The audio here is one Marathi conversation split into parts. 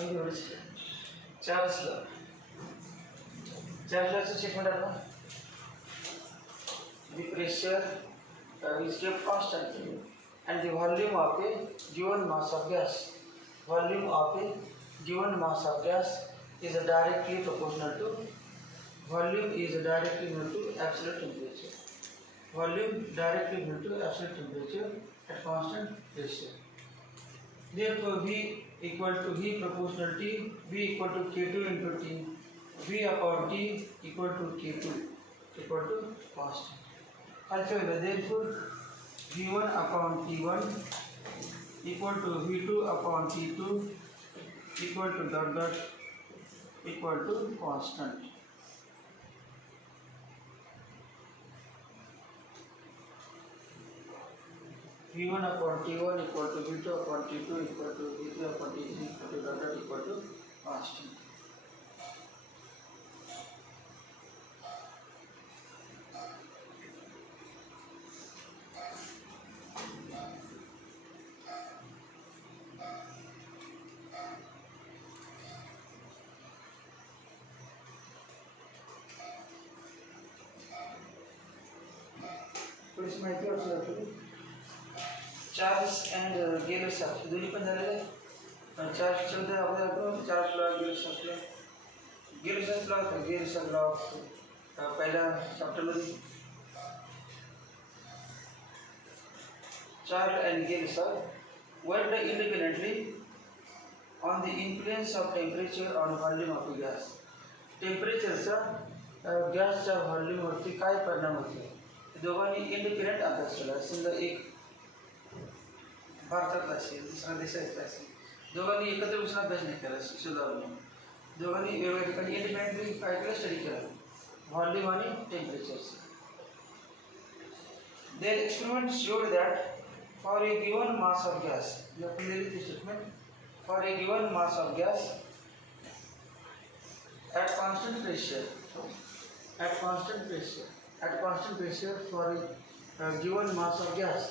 Charles law. Charles law से check करना the pressure is kept constant and the volume of a given mass of gas. Volume of a given mass of gas is directly proportional to absolute temperature. Volume directly equal to absolute temperature at constant pressure. Therefore, V equal to V proportional T, V equal to K2 into T, V upon T equal to K2 equal to constant. Also, therefore, V1 upon T1 equal to V2 upon T2 equal to dot equal to constant. V1 upon T1 equal to V2 upon T2 equal to V3 upon T3 equal to dot equal to constant. तो इसमें क्या होता है चार्ज एंड गेयर शाफ्ट दोन्ही पण झालेले आहे चार्ज शब्द आपण Charles law gear shaft law पहिल्या चॅप्टर मध्ये charge end gear shaft worked independently on the influence of temperature on volume of gas. टेम्परेचरचा गॅसच्या व्हॉल्यूमवरती काय परिणाम होतो दोघांनी इंडिपेंडेंट अभ्यास केला. समजा एक भारतातला असेल दुसरा देशातला असेल दोघांनी एकत्र बसून अभ्यास नाही केला शोधावर दोघांनी वेगवेगळ्या ठिकाणी इंडिपेंडेंटली काय केलं स्टडी केला व्हॉल्यूम आणि टेम्परेचरचं. Their experiments showed that for a given mass of gas, you have to read this statement, for a given mass of gas at constant pressure for a given mass of gas,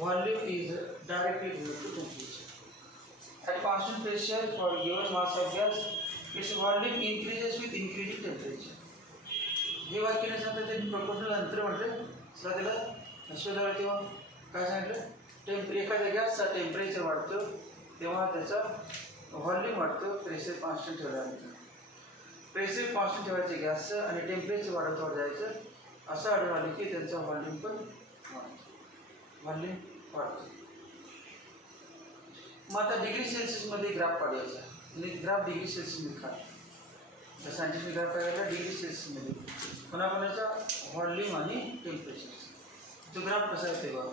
volume is directly related to temperature. At constant pressure for a given mass of gas, its volume increases with increasing temperature. हे वाक्य सांगतात त्यांनी प्रोपोर्शनल अंतर म्हटलं त्याला शोधायला तेव्हा काय सांगितलं एखाद्या गॅसचा टेम्परेचर वाढतं तेव्हा त्याचा व्हॉल्यूम वाढतं प्रेशर कॉन्स्टंट ठेवल्यानंतर. प्रेशर कॉन्स्टंट ठेवायचं गॅसचं आणि टेम्परेचर वाढत जायचं असं आढळून आलं की त्यांचा व्हॉल्यूम पण वाढतो. मग आता डिग्री सेल्सिअसमध्ये ग्राफ काढायचा आणि ग्राफ डिग्री सेल्सिअसमध्ये काढ सायंटिफिक ग्राफ काढायला डिग्री सेल्सिअसमध्ये कोणाकोणाचा व्हॉल्यूम आणि टेम्परेचर तो ग्राफ कसा आहे तेव्हा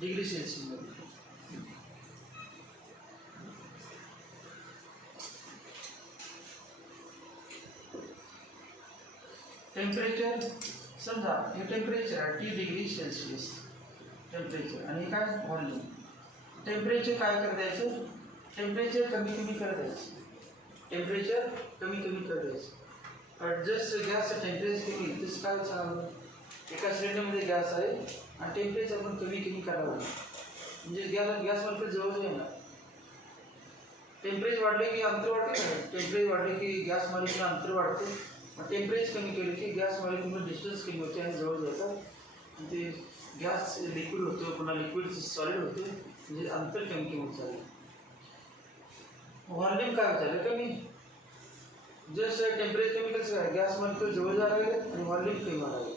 डिग्री सेल्सिअसमध्ये. टेम्परेचर समजा हे टेम्परेचर आहे T डिग्री सेल्सिअस टेम्परेचर आणि काय व्हॉल्यूम. टेम्परेचर काय कर द्यायचं टेम्परेचर कमी कर द्यायचं टेम्परेचर कमी कर द्यायचं. जसं गॅसचं टेम्परेचर कमी तसं काय सांगलं एका सिलेंडरमध्ये गॅस आहे आणि टेम्परेचर पण कमी करावं म्हणजे गॅस मार्केट जवळ येणार. टेम्परेचर वाढले की अंतर वाढते टेम्परेचर वाढले की गॅस मालिकेला अंतर वाढते. टेम्परेचर कमी केलं की गॅस मालिकेमध्ये डिस्टन्स कमी होते आणि जवळ जातात ते गॅस लिक्विड होतं पुन्हा लिक्विड सॉलिड होते म्हणजे अंतर कमी होत चालेल. व्हॉल्यूम काय झालं कमी जसं टेम्परेचर कमी कसं काय गॅस मालिकेला जवळ जायला लागले आणि व्हॉल्यूम कमी वाढायला.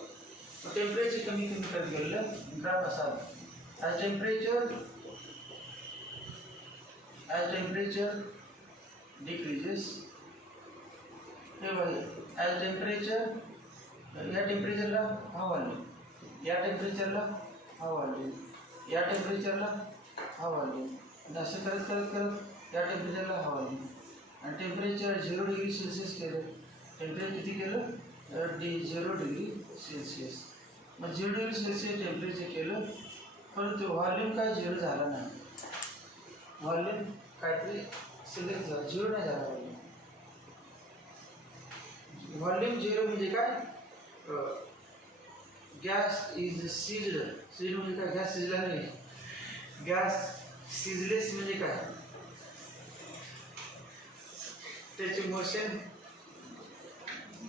टेम्परेचर कमी करत गेलं ग्राफ असा ॲज टेम्परेचर डिक्रीजेस हे बघा ॲज टेम्परेचर या टेम्परेचरला हा व्हॉल्यूम या टेम्परेचरला हा व्हॉल्यूम या टेम्परेचरला हा व्हॉल्यूम आणि असं करत या टेम्परेचरला हा व्हॉल्यूम आणि टेम्परेचर 0 डिग्री सेल्सिअस केलं टेम्परेचर किती केलं 0 डिग्री सेल्सिअस. मग 0 डिग्री सेल्सिअस टेम्परेचर केलं परंतु व्हॉल्यूम काय 0 झाला नाही व्हॉल्यूम काहीतरी सिलेक्ट झाला 0 नाही झाला व्हॉल्यूम 0 म्हणजे काय गॅस इज सीज्ड म्हणजे काय गॅस शिजला नाही गॅस सिजलेस म्हणजे काय त्याची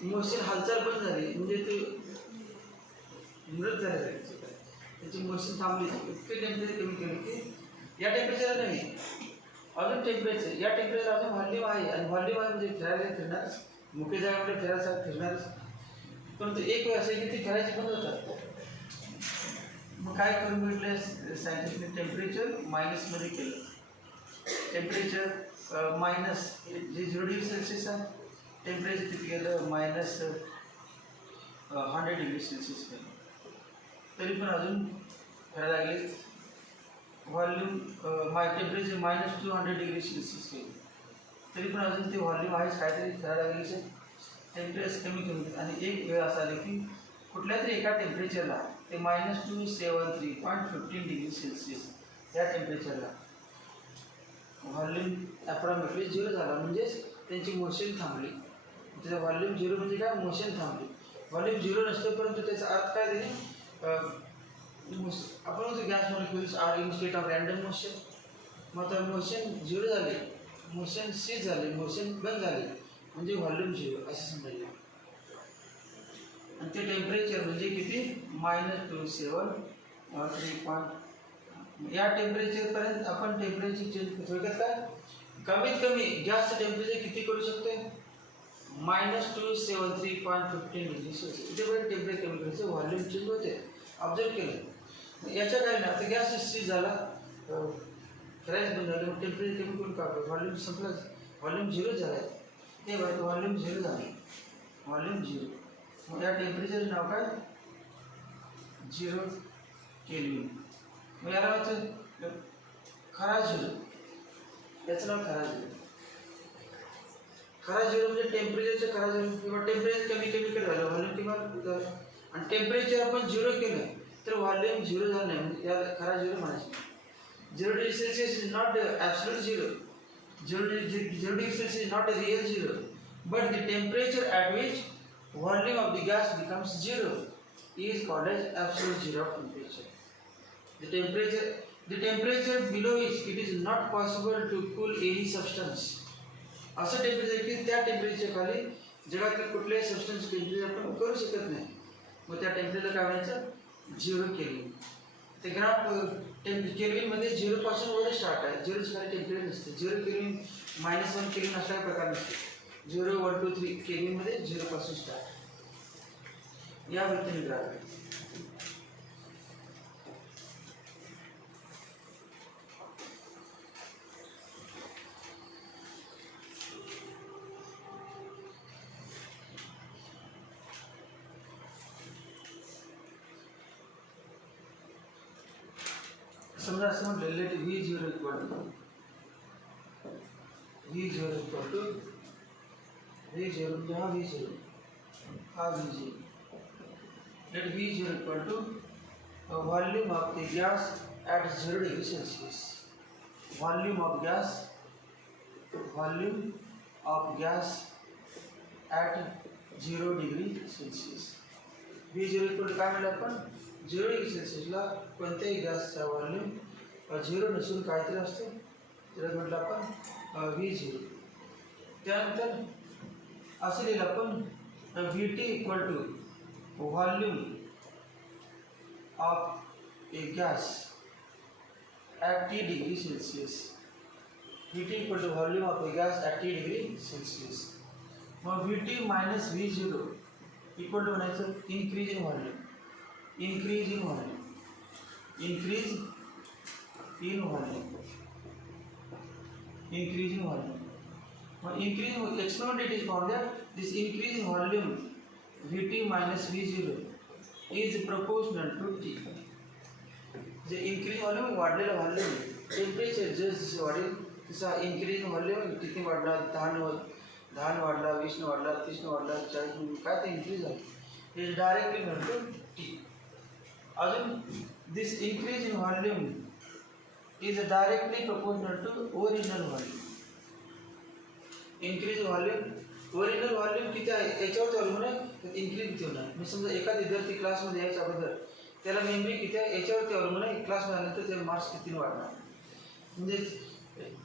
मोशन हालचाल बंद झाली, म्हणजे ते मृत झाले, त्याची मोशन थांबली. इतके टेम्परेचर कमी केले की या टेम्परेचरला नाही, अजून टेम्परेचर, या टेम्परेचर अजून व्हॉल्यूम आहे, आणि व्हॉल्यूम आहे म्हणजे फिरायला फिरणार, मुख्य जागेमध्ये फिरायला फिरणार, परंतु एक वेळ असे की ती फिरायची बंद होतात. मग काय करून म्हटलं सायंटिस्टने, टेम्परेचर मायनसमध्ये केलं. टेम्परेचर मायनस जे 0 डिग्री सेल्सिअस आहे, टेम्परेचर किती केलं, मायनस 100 डिग्री सेल्सिअस केलं. तरी पण अजून फिरायला लागले. Volume temperature minus 200 degree Celsius केलं, तरी पण अजून ते व्हॉल्यूम आहेच, काहीतरी फिरायला लागले. टेम्परेचर कमी कमी, आणि एक वेळ असा आली की कुठल्या तरी एका टेम्परेचरला ते -273.15 डिग्री सेल्सिअस या टेम्परेचरला व्हॉल्यूम ॲप्रॉक्सिमेटली 0 झाला, म्हणजेच त्यांची मोशन थांबली. त्याचा व्हॉल्यूम 0 म्हणजे काय, मोशन थांबली. व्हॉल्यूम 0 नसतं, परंतु त्याचा अर्थ काय दिले, आपण म्हणतो gas molecules are in state of random motion. मग आता मोशन 0 झाले, मोशन सीज झाले, मोशन बंद झाले, म्हणजे व्हॉल्यूम 0 असं समजायचं. आणि ते टेम्परेचर म्हणजे किती, -273. या टेम्परेचरपर्यंत आपण टेम्परेचर चेंज थोडक्यात काय, कमीत कमी गॅसचं टेम्परेचर किती करू शकते, -273.15 डिग्री सेल्सिअस. इथेपर्यंत टेम्परेचर कमी करायचं, व्हॉल्यूम चेंज होते, ऑब्झर्व केलं. याच्या काही नाही, आता गॅस सीज झाला, करायचं बंद झालं, मग टेम्परेचर कमी करून का, व्हॉल्यूम संपलं, व्हॉल्यूम 0 झाला आहे. ते बघा व्हॉल्यूम 0 झालं, व्हॉल्यूम 0. मग या टेम्परेचरचं नाव काय, 0 केल्विन. मग याला खरा 0, याचं नाव खरा 0. खरा 0 म्हणजे टेम्परेचरचं खरा 0, किंवा टेम्परेचर कमी झालं, व्हॉल्यूम किंवा झालं, आणि टेम्परेचर आपण 0 केलं तर व्हॉल्यूम 0 झालं नाही, म्हणजे याला खरा 0 म्हणायचं. 0 degree Celsius is not absolute 0. 0 degree Celsius is not a real 0, but the temperature at which volume of the gas becomes 0 is called as absolute 0 of temperature. The temperature below which it is not possible to cool any substance. असं टेम्परेचर की त्या टेम्परेचर खाली जगातील कुठल्याही सबस्टन्स टेम्परेचर आपण करू शकत नाही, मग त्या टेम्परेचर काय म्हणायचं, 0 केल्विन. ते ग्राफ केल्विनमध्ये 0 पासून वर स्टार्ट आहे, 0 खाली टेम्परेचर नसते. 0 केल्विन -1 केल्विन अशा प्रकार नसते. 0 1 2 3 केल्विनमध्ये 0 पासून स्टार्ट. या वृत्तीने ग्राफ आहे. समजा असं म्हटलं, late V0 equal to V0 म्हणजे हा V0, let V0 equal to volume of the gas at 0 degree Celsius. Volume of gas at 0 degree Celsius. V0 equal to काय म्हणलं आपण, 0 डिग्री सेल्सिअसला कोणत्याही गॅसचा व्हॉल्यूम 0 नसून काहीतरी असतो, त्याला म्हटलं आपण V0. त्यानंतर असं लिहिलं आपण VT equal to volume of a gas at T degree Celsius. VT equal to volume of a gas at T degree Celsius. मग VT minus V0 equal to म्हणायचं increase in volume. Well, experiment it is found that this increase in volume Vt minus V0 is proportional to T. The increase volume वाढलेला व्हॉल्यूम टेम्परेचर जसं वाढेल तसा increase volume किती वाढला, 10 वाढला, 20 वाढला, 30 वाढला, 40 काय ते increase झालं, हे डायरेक्टली म्हणतो T. अजून this increase in volume is directly proportional to original volume. Increase volume, original volume किती आहे याच्यावर अवलंबून आहे increase किती होणार. मी समजा एखादा विद्यार्थी क्लासमध्ये यायच्या अगोदर त्याला मेमरी किती आहे याच्यावरती अवलंबून आहे, क्लासमध्ये आल्यानंतर त्याचे मार्क्स किती वाढणार. म्हणजे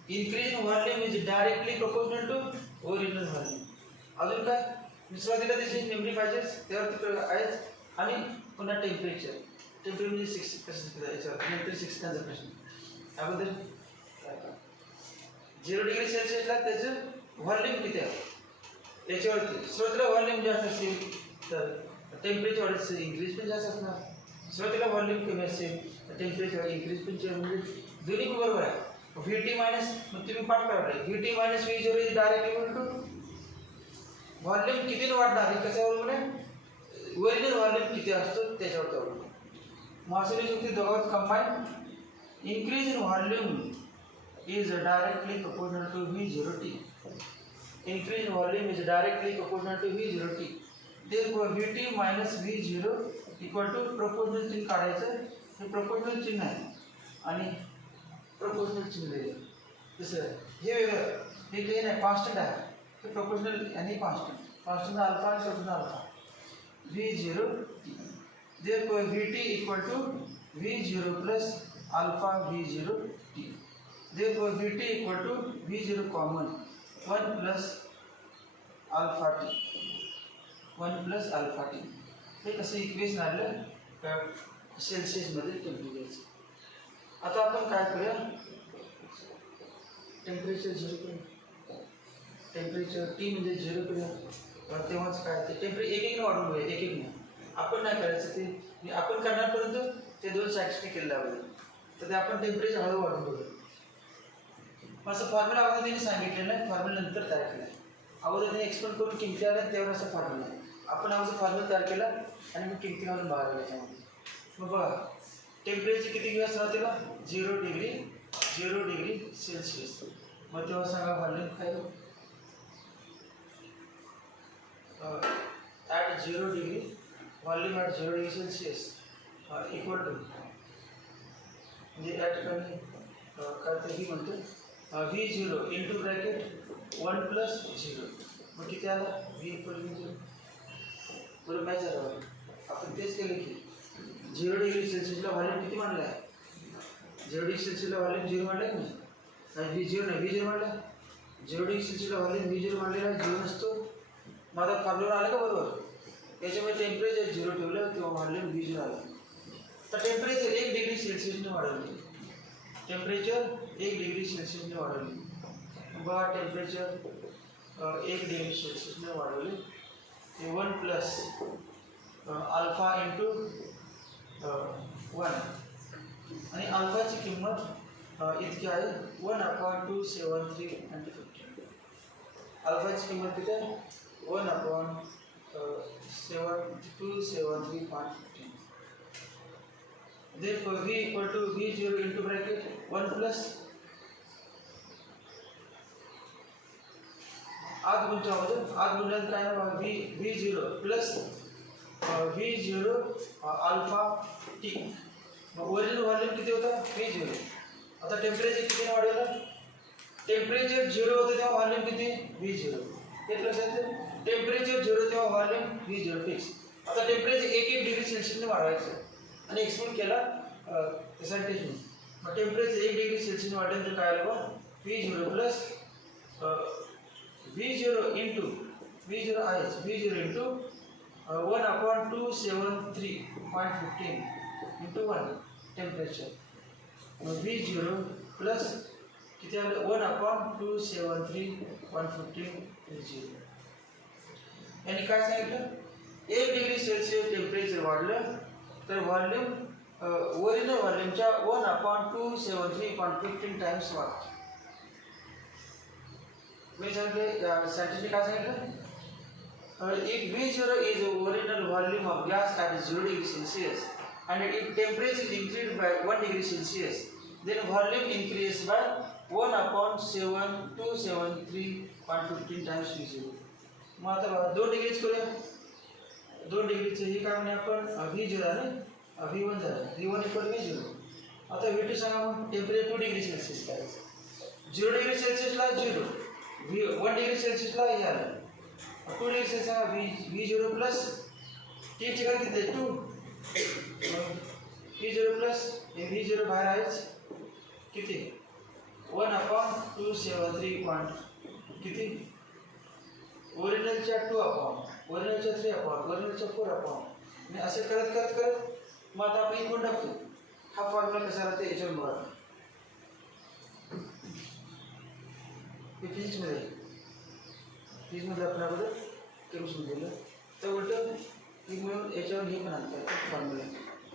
increase in volume is directly proportional to original volume. अजून काय सुरुवातीला त्याची मेमरी पाहिजे त्यावरती आहेच आणि पुन्हा टेम्परेचर म्हणजे 6 कसं याच्यावर नंतर 6 त्यांचा प्रश्न अगोदर 0 डिग्री सेल्सिअसला त्याचं व्हॉल्यूम किती आहे याच्यावरती सुरुवातीला व्हॉल्यूम जास्त असेल तर टेम्परेचर वाढत इन्क्रीज पण जास्त असणार सुरुवातीला व्हॉल्यूम कमी असेल तर टेम्परेचर इन्क्रीज पण म्हणजे दोन्ही बरोबर आहे VT मायनस मग तुम्ही पाठ करा VT minus V0 is direct equal to volume किती वाढणार हे कशावर आहे ओरिजिनल व्हॉल्यूम किती असतो त्याच्यावर अवलंबून मासुली युक्ती दोघांत combine increase in volume is directly proportional to V0T increase in volume is directly proportional to V0T therefore VT minus V0 equal to proportional चिन्ह काढायचं हे प्रोपोर्शनल चिन्ह आहे आणि प्रोपोर्शनल चिन्ह दिलं दुसरं हे वेगळं हे काही नाही कॉन्स्टंट आहे हे प्रोपोर्शनल आणि कॉन्स्टंट अल्फा आणि proportional alpha V0T therefore VT equal to V0 plus alpha V0T therefore VT equal to V0 common 1 plus alpha T 1 plus alpha T हे कसं इक्वेशन आलं सेल्सिअसमध्ये टेम्परेचरचं आता आपण काय करूया टेम्परेचर 0 करूया टेम्परेचर T म्हणजे 0 करूया तेव्हाच काय ते टेम्परेचर एक वाढवून घेऊया एक आपण नाही करायचं ते आपण करणार परंतु ते दोन सायंटिस्टने केलेलं आहे तर ते आपण टेम्परेचर हळू वाढवून बघूया असं फॉर्म्युला अगोदर त्यांनी सांगितलेलं आहे फॉर्म्युला नंतर तयार केला अगोदर त्यांनी एक्सप्लेन करून किमती आल्या त्यावर असा फॉर्म्युला आहे आपण अगोदर फॉर्म्युला तयार केला आणि मग किमती घालून बाहेर याच्यामध्ये मग बघा टेम्परेचर किती घेऊया सुरुवातीला 0 डिग्री सेल्सिअस मग तेव्हा सांगा व्हॉल्यूम काय at 0 degree volume at 0 degree Celsius equal to म्हणजे या ठिकाणी काय ते ही म्हणतो V0 into bracket 1 plus 0 मग किती आला V equal to V0 बरोबर काय झालं आपण तेच केलं की 0 डिग्री सेल्सिअसला व्हॉल्यूम किती मानला आहे 0 डिग्री सेल्सिअसला व्हॉल्यूम 0 मानला आहे नाही V0 नाही V0 मानला 0 डिग्री सेल्सिअसला व्हॉल्यूम V0 मानलेला 0 नसतो माझा फॉर्म्युला आला का बरोबर याच्यामुळे टेम्परेचर 0 ठेवलं तेव्हा व्हॉल्यूम V0 आला तर टेम्परेचर 1 डिग्री सेल्सिअसने वाढवले टेम्परेचर 1 डिग्री सेल्सिअसने वाढवले बघा टेम्परेचर 1 डिग्री सेल्सिअसने वाढवले ते 1 प्लस अल्फा इंटू 1 आणि अल्फाची किंमत इतकी आहे 1/273 आणि 15 अल्फाची किंमत किती आहे 1/273.15 therefore V equal to V0 into bracket 1 plus आत गुणल्यात काय ना V0 plus V0 alpha T मग ओरिजिनल व्हॉल्यूम किती होता V0 आता टेम्परेचर किती वाढवलं टेम्परेचर 0 होतं तेव्हा व्हॉल्यूम किती V0 हे लक्षात टेम्परेचर 0 तेव्हा व्हॉल्यूम V0 फिक्स आता टेम्परेचर 1 डिग्री सेल्सिअसने वाढवायचं आणि एक्सप्लेन केला सायंटिस्टने मग टेम्परेचर 1 डिग्री सेल्सिअस वाढेल तर काय आलं V0 plus V0 into V0 आहेच V0 इंटू 1/273.15 इंटू 1 टेम्परेचर मग V0 प्लस किती आलं 1/273.15 V0 यांनी काय सांगितलं 1 डिग्री सेल्सिअस टेम्परेचर वाढलं तर व्हॉल्यूम ओरिजिनल व्हॉल्यूमच्या 1/273.15 टाइम्स वाढतं मी सांगितले सायंटिस्टने काय सांगितलं if V0 is original volume of gas at 0 degree Celsius and if temperature is increased by 1 degree Celsius then volume increases by 1/273.15 times V0 मग आता 2 डिग्रीच करूया 2 डिग्रीचं हे काय म्हणजे आपण V0 आणि V1 झालं V1 इक्वल V0 आता V2 सांगा मग टेम्परेचर 2 डिग्री सेल्सिअस करायचं 0 डिग्री सेल्सिअसला 0 1 डिग्री सेल्सिअसला हे आलं 2 degree Celsius V0 plus T ची काय किती 2 V0 प्लस V0 बाहेर आहेच किती 1/273 किती ओरिजिनलच्या 2/, ओरिजिनलच्या 3/, ओरिजिनलच्या 4/. मी असे करत करत करत मग आता आपण इकडून टाकतो. हा फॉर्म्युला कसा राहते याच्यावर बघा. हे फिजिक्समध्ये आपण अगोदर केमिस्ट्रीमध्ये दिलं तर उलट ही मिळून याच्यावर हे पण आणतात फॉर्म्युला.